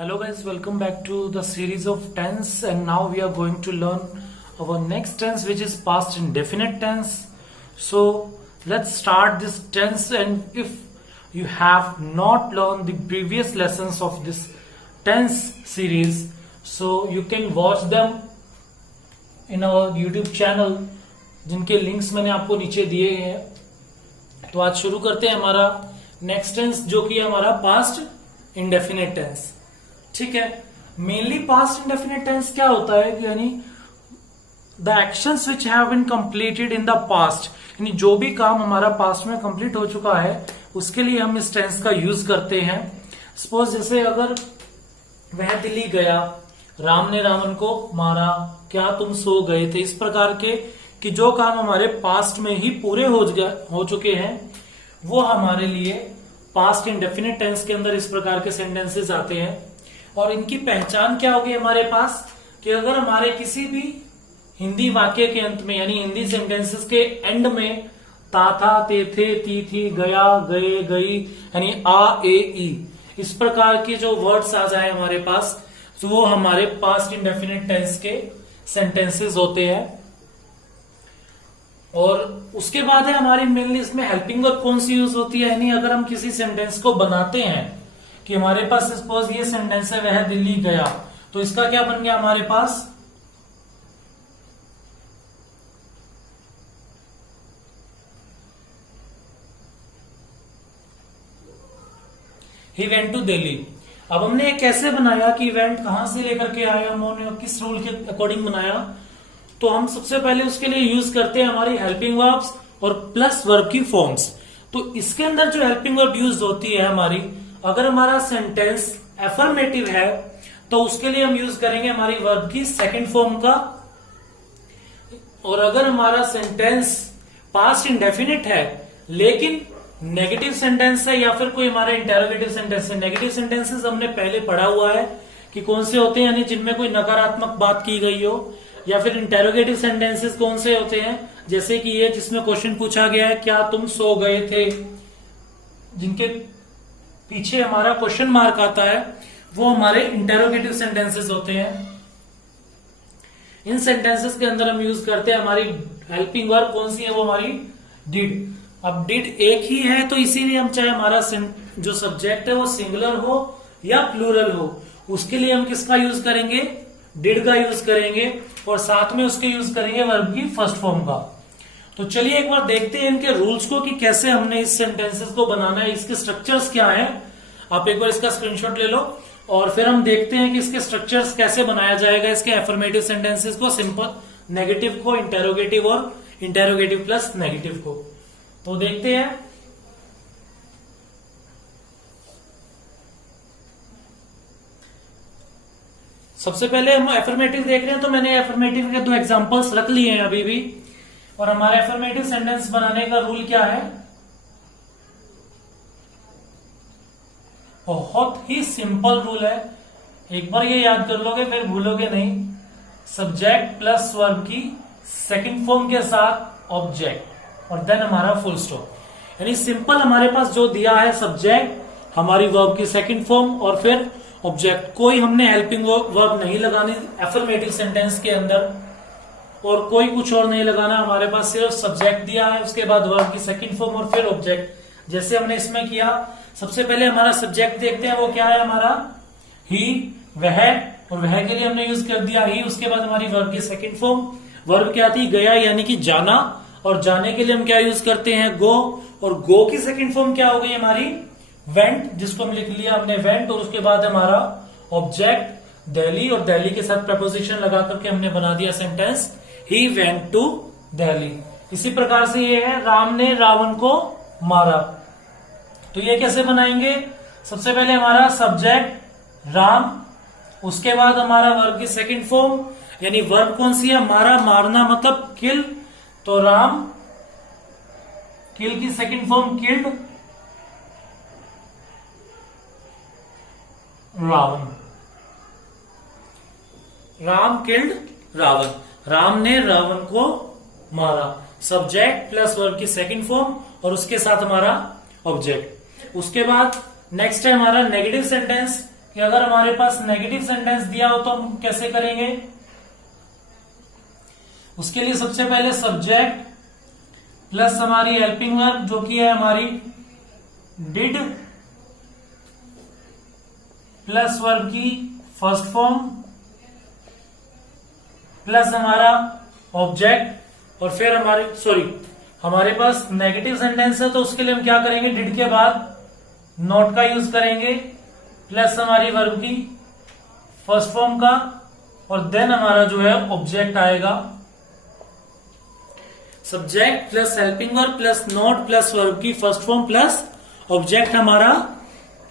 Hello guys, welcome back to the series of tense, and now we are going to learn our next tense, which is past indefinite tense. So let's start this tense, and if you have not learned the previous lessons of this tense series, so you can watch them in our YouTube channel, जिनके links मैंने आपको नीचे दिए हैं. तो आज शुरू करते हैं हमारा नेक्स्ट टेंस, जो कि हमारा पास्ट इंडेफिनिट टेंस. ठीक है. मेनली पास्ट इंडेफिनिट टेंस क्या होता है, यानी the actions which have been completed in the past, यानी जो भी काम हमारा पास्ट में कंप्लीट हो चुका है उसके लिए हम इस टेंस का यूज करते हैं. सपोज जैसे अगर वह दिल्ली गया, राम ने रावण को मारा, क्या तुम सो गए थे, इस प्रकार के कि जो काम हमारे पास्ट में ही पूरे हो चुके हैं वो हमारे लिए पास्ट इंडेफिनिट टेंस के अंदर इस प्रकार के सेंटेंसेस आते हैं. और इनकी पहचान क्या होगी हमारे पास, कि अगर हमारे किसी भी हिंदी वाक्य के अंत में, यानी हिंदी सेंटेंसेस के एंड में ता था, ते थे, ती थी, गया, गए, गई, यानी आ, ए, ई, इस प्रकार के जो वर्ड्स आ जाए हमारे पास, तो वो हमारे पास्ट इंडेफिनिट टेंस के सेंटेंसेस होते हैं. और उसके बाद है हमारी मेनली इसमें हेल्पिंग वर्ब कौन सी यूज होती है, यानी अगर हम किसी सेंटेंस को बनाते हैं कि हमारे पास सपोज ये सेंटेंस है, वह दिल्ली गया, तो इसका क्या बन गया हमारे पास, ही वेंट टू दिल्ली. अब हमने कैसे बनाया कि इवेंट कहां से लेकर के आया, हमने किस रूल के अकॉर्डिंग बनाया, तो हम सबसे पहले उसके लिए यूज करते हैं हमारी हेल्पिंग वर्ब्स और प्लस वर्ब की फॉर्म्स. तो इसके अंदर जो हेल्पिंग वर्ब यूज होती है हमारी, अगर हमारा सेंटेंस एफर्मेटिव है तो उसके लिए हम यूज करेंगे हमारी वर्ब की सेकंड फॉर्म का. और अगर हमारा सेंटेंस पास्ट इंडेफिनिट है लेकिन नेगेटिव सेंटेंस है, या फिर कोई हमारा इंटेरोगेटिव सेंटेंस है. नेगेटिव सेंटेंसेस हमने पहले पढ़ा हुआ है कि कौन से होते हैं, यानी जिनमें कोई नकारात्मक बात की गई हो. या फिर इंटेरोगेटिव सेंटेंसेस कौन से होते हैं, जैसे कि ये जिसमें क्वेश्चन पूछा गया है, क्या तुम सो गए थे, जिनके पीछे हमारा क्वेश्चन मार्क आता है, वो हमारे इंटेरोगेटिव सेंटेंसेस होते हैं. इन सेंटेंसेस के अंदर हम यूज करते हैं हमारी हेल्पिंग वर्ब कौन सी है, वो हमारी डिड. अब डिड एक ही है तो इसीलिए हम चाहे हमारा जो सब्जेक्ट है वो सिंगुलर हो या प्लूरल हो, उसके लिए हम किसका यूज करेंगे, डिड का यूज करेंगे, और साथ में उसके यूज करेंगे वर्ब की फर्स्ट फॉर्म का. तो चलिए एक बार देखते हैं इनके रूल्स को कि कैसे हमने इस सेंटेंसेस को बनाना है, इसके स्ट्रक्चर्स क्या हैं. आप एक बार इसका स्क्रीनशॉट ले लो और फिर हम देखते हैं कि इसके स्ट्रक्चर्स कैसे बनाया जाएगा, इसके एफर्मेटिव सेंटेंसेस को, सिंपल नेगेटिव को, इंटेरोगेटिव और इंटेरोगेटिव प्लस नेगेटिव को. तो देखते हैं. सबसे पहले हम एफर्मेटिव देख रहे हैं, तो मैंने एफर्मेटिव के दो एग्जांपल्स रख लिए हैं अभी भी. और हमारा एफर्मेटिव सेंटेंस बनाने का रूल क्या है, बहुत ही सिंपल रूल है. एक बार ये याद कर लोगे फिर भूलोगे नहीं. सब्जेक्ट प्लस वर्ब की सेकंड फॉर्म के साथ ऑब्जेक्ट और देन हमारा फुल स्टॉप. यानी सिंपल हमारे पास जो दिया है, सब्जेक्ट, हमारी वर्ब की सेकंड फॉर्म और फिर ऑब्जेक्ट. कोई हमने हेल्पिंग वर्ब नहीं लगानी एफर्मेटिव सेंटेंस के अंदर, और कोई कुछ और नहीं लगाना. हमारे पास सिर्फ सब्जेक्ट दिया है, उसके बाद वर्ब की सेकंड फॉर्म और फिर ऑब्जेक्ट, जैसे हमने इसमें किया. सबसे पहले हमारा सब्जेक्ट देखते हैं, वो क्या है हमारा, ही, वह, और वह के लिए हमने यूज कर दिया ही. उसके बाद हमारी वर्ब की सेकंड फॉर्म, वर्ब क्या थी, गया, यानी कि जाना, और जाने के लिए हम क्या यूज करते हैं, गो, और गो की सेकंड फॉर्म क्या हो गई हमारी, वेंट, जिसको हम लिख लिया हमने वेंट. और उसके बाद हमारा ऑब्जेक्ट दिल्ली, और दिल्ली के साथ प्रपोजिशन लगा करके हमने बना दिया sentence, he went to Delhi. इसी प्रकार से ये है, राम ने रावण को मारा. तो ये कैसे बनाएंगे, सबसे पहले हमारा सब्जेक्ट राम, उसके बाद हमारा वर्ब की सेकंड फॉर्म, यानी वर्ब कौन सी है, मारा, मारना मतलब किल, तो राम, किल की second form killed, Ravan, Ram killed Ravan, Ram ने रावण को मारा. सब्जेक्ट प्लस वर्ब की सेकंड फॉर्म और उसके साथ हमारा ऑब्जेक्ट. उसके बाद नेक्स्ट है हमारा नेगेटिव सेंटेंस, कि अगर हमारे पास नेगेटिव सेंटेंस दिया हो तो हम कैसे करेंगे। उसके लिए सबसे पहले सब्जेक्ट प्लस हमारी हेल्पिंग वर्ब जो कि है हमारी डिड प्लस वर्ब की फर्स्ट फॉर्म प्लस हमारा ऑब्जेक्ट, और फिर हमारे पास नेगेटिव सेंटेंस है तो उसके लिए हम क्या करेंगे, डिड के बाद नॉट का यूज करेंगे प्लस हमारी वर्ब की फर्स्ट फॉर्म का, और देन हमारा जो है ऑब्जेक्ट आएगा। Subject plus helping verb plus not plus verb की फर्स्ट फॉर्म प्लस ऑब्जेक्ट, हमारा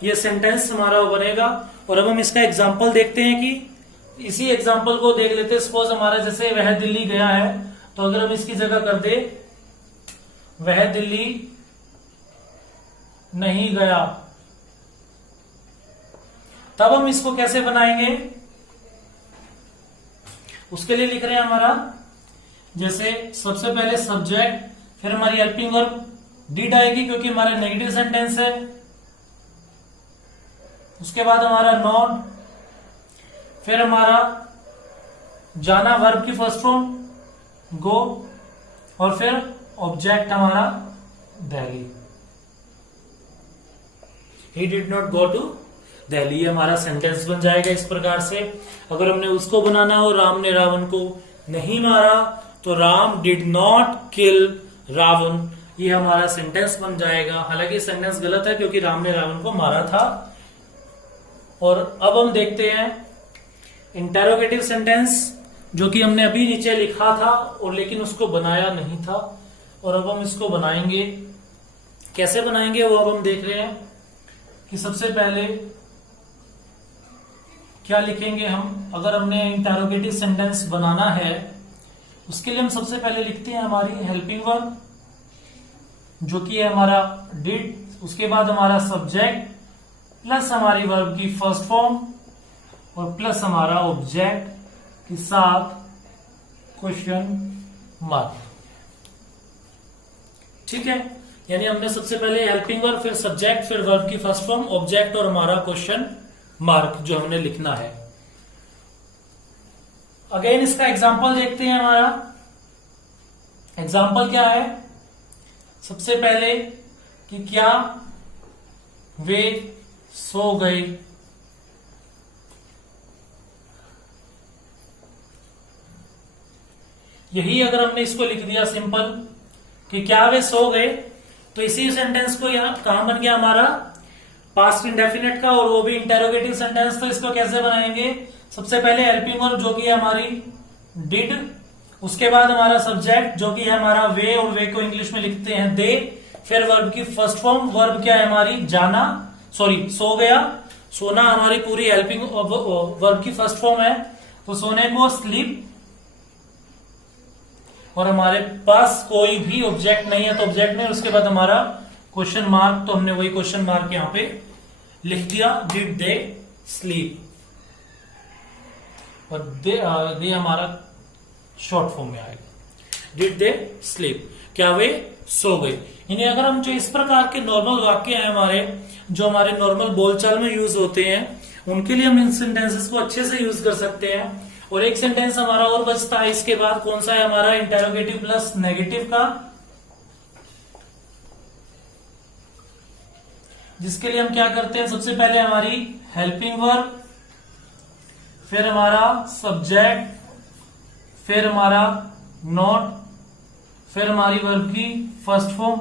ये सेंटेंस हमारा बनेगा। और अब हम इसका एग्जांपल देखते हैं कि इसी एग्जांपल को देख लेते हैं। सपोज हमारा जैसे वह दिल्ली गया है, तो अगर हम इसकी जगह कर दे वह दिल्ली नहीं गया, तब हम इसको कैसे बनाएंगे, उसके लिए लिख रहे हैं हमारा जैसे सबसे पहले सब्जेक्ट, फिर हमारी हेल्पिंग वर्ब डिड आएगी क्योंकि हमारा नेगेटिव सेंटेंस है, उसके बाद हमारा नॉट, फिर हमारा जाना वर्ब की फर्स्ट फॉर्म गो, और फिर ऑब्जेक्ट हमारा Delhi. He did not go to Delhi, हमारा सेंटेंस बन जाएगा इस प्रकार से। अगर हमने उसको बनाना हो राम ने रावण को नहीं मारा, तो Ram did not kill Ravan, ये हमारा सेंटेंस बन जाएगा। हालांकि सेंटेंस गलत है क्योंकि राम ने रावण को मारा था। और अब हम देखते हैं इंटेरोगेटिव सेंटेंस जो कि हमने अभी नीचे लिखा था और लेकिन उसको बनाया नहीं था, और अब हम इसको बनाएंगे। कैसे बनाएंगे वो अब हम देख रहे हैं कि सबसे पहले क्या लिखेंगे हम। अगर हमने इंटेरोगेटिव सेंटेंस बनाना है उसके लिए हम सबसे पहले लिखते हैं हमारी हेल्पिंग वर्ब जो कि है हमारा डिड, उसके बाद हमारा सब्जेक्ट प्लस हमारी वर्ब की फर्स्ट फॉर्म और प्लस हमारा ऑब्जेक्ट के साथ क्वेश्चन मार्क। ठीक है, यानी हमने सबसे पहले हेल्पिंग वर्ब, फिर सब्जेक्ट, फिर वर्ब की फर्स्ट फॉर्म, ऑब्जेक्ट और हमारा क्वेश्चन मार्क जो हमने लिखना है। अगेन इसका एग्जाम्पल देखते हैं। हमारा एग्जाम्पल क्या है, सबसे पहले कि क्या वे सो गए। यही अगर हमने इसको लिख दिया सिंपल कि क्या वे सो गए, तो इसी सेंटेंस को यहां कहां बन गया हमारा पास्ट इंडेफिनिट का, और वो भी इंटेरोगेटिव सेंटेंस। तो इसको कैसे बनाएंगे, सबसे पहले हेल्पिंग वर्ब जो कि है हमारी डिड, उसके बाद हमारा सब्जेक्ट जो कि है हमारा वे, और वे को इंग्लिश में लिखते हैं दे, फिर वर्ब की फर्स्ट फॉर्म, वर्ब क्या है हमारी जाना, सो गया, सोना हमारी पूरी हेल्पिंग वर्ब की फर्स्ट फॉर्म है, तो सोने को स्लीप, और हमारे पास कोई भी ऑब्जेक्ट नहीं है तो ऑब्जेक्ट नहीं, उसके बाद हमारा क्वेश्चन मार्क, तो हमने वही क्वेश्चन मार्क यहां पे लिख दिया, डिड दे स्लीप, और दे हमारा शॉर्ट फॉर्म में आएगा, डिड दे स्लीप, क्या वे सो गए। यानी अगर हम जो इस प्रकार के नॉर्मल वाक्य हैं हमारे, जो हमारे नॉर्मल बोलचाल में यूज होते हैं, उनके लिए हम इन सेंटेंसेस को अच्छे से यूज कर सकते हैं। और एक सेंटेंस हमारा और बचता है इसके बाद, कौन सा है हमारा इंटेरोगेटिव प्लस नेगेटिव का, जिसके लिए हम क्या करते हैं, सबसे पहले हमारी हेल्पिंग वर्ब, फिर हमारा सब्जेक्ट, फिर हमारा नॉट, फिर हमारी वर्ब की फर्स्ट फॉर्म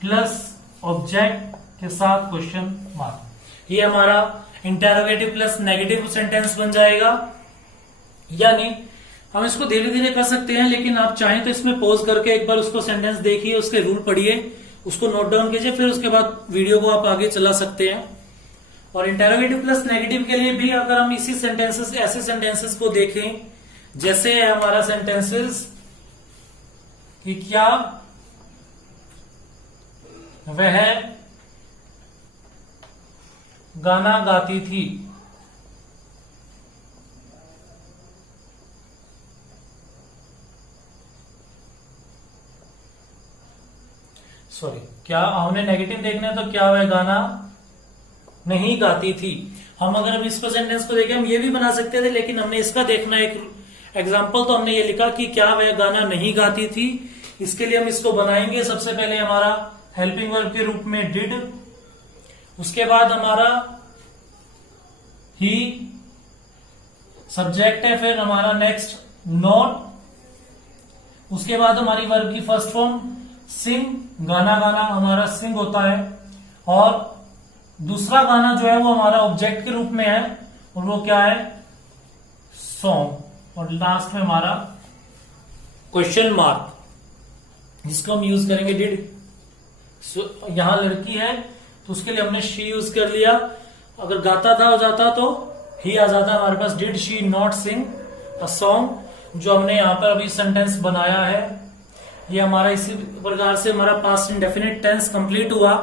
प्लस ऑब्जेक्ट के साथ क्वेश्चन मार्क। ये हमारा इंटेरोगेटिव प्लस नेगेटिव सेंटेंस बन जाएगा। यानी हम इसको धीरे धीरे कर सकते हैं, लेकिन आप चाहें तो इसमें पॉज करके एक बार उसको सेंटेंस देखिए, उसके रूल पढ़िए, उसको नोट डाउन कीजिए, फिर उसके बाद वीडियो को आप आगे चला सकते हैं। और इंटेरोगेटिव प्लस नेगेटिव के लिए भी अगर हम इसी सेंटेंसेस, ऐसे सेंटेंसेस को देखें, जैसे है हमारा सेंटेंसेस कि क्या वह गाना गाती थी, क्या हमें नेगेटिव देखना है, तो क्या वह गाना नहीं गाती थी। हम अगर अब इसको सेंटेंस को देखें, हम ये भी बना सकते थे, लेकिन हमने इसका देखना एक एग्जाम्पल, तो हमने ये लिखा कि क्या वह गाना नहीं गाती थी। इसके लिए हम इसको बनाएंगे। सबसे पहले हमारा हेल्पिंग वर्ब के रूप में डिड, उसके बाद हमारा ही सब्जेक्ट है, फिर हमारा नेक्स्ट नॉट, उसके बाद हमारी वर्ब की फर्स्ट फॉर्म सिंग, गाना गाना हमारा सिंग होता है, और दूसरा गाना जो है वो हमारा ऑब्जेक्ट के रूप में है और वो क्या है, सॉन्ग, और लास्ट में हमारा क्वेश्चन मार्क जिसको हम यूज करेंगे डिड। यहां लड़की है तो उसके लिए हमने शी यूज कर लिया। अगर गाता था हो जाता तो ही आ जाता। हमारे पास did she not sing a song, जो हमने यहां पर अभी सेंटेंस बनाया है। ये हमारा इसी प्रकार से हमारा पास्ट इंडेफिनिट टेंस कंप्लीट हुआ,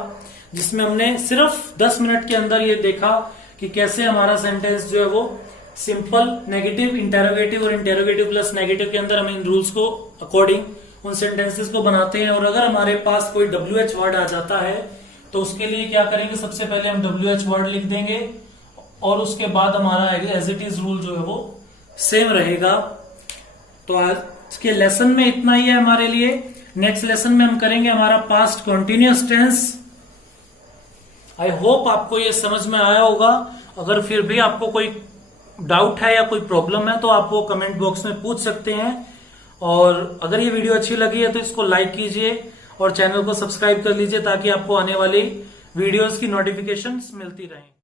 जिसमें हमने सिर्फ 10 मिनट के अंदर ये देखा कि कैसे हमारा सेंटेंस जो है वो सिंपल, नेगेटिव, इंटेरोगेटिव और इंटेरोगेटिव प्लस नेगेटिव के अंदर हम इन रूल्स को अकॉर्डिंग उन सेंटेंसेस को बनाते हैं। और अगर हमारे पास कोई WH वर्ड आ जाता है तो उसके लिए क्या करेंगे, सबसे पहले हम WH वर्ड लिख देंगे और उसके बाद हमारा एज इट इज रूल जो है वो सेम रहेगा। तो आज के लेसन में इतना ही है हमारे लिए। नेक्स्ट लेसन में हम करेंगे हमारा past continuous tense. I hope आपको ये समझ में आया होगा। अगर फिर भी आपको कोई डाउट है या कोई प्रॉब्लम है तो आप वो कमेंट बॉक्स में पूछ सकते हैं। और अगर ये वीडियो अच्छी लगी है तो इसको लाइक कीजिए और चैनल को सब्सक्राइब कर लीजिए ताकि आपको आने वाली वीडियोस की नोटिफिकेशंस मिलती रहें।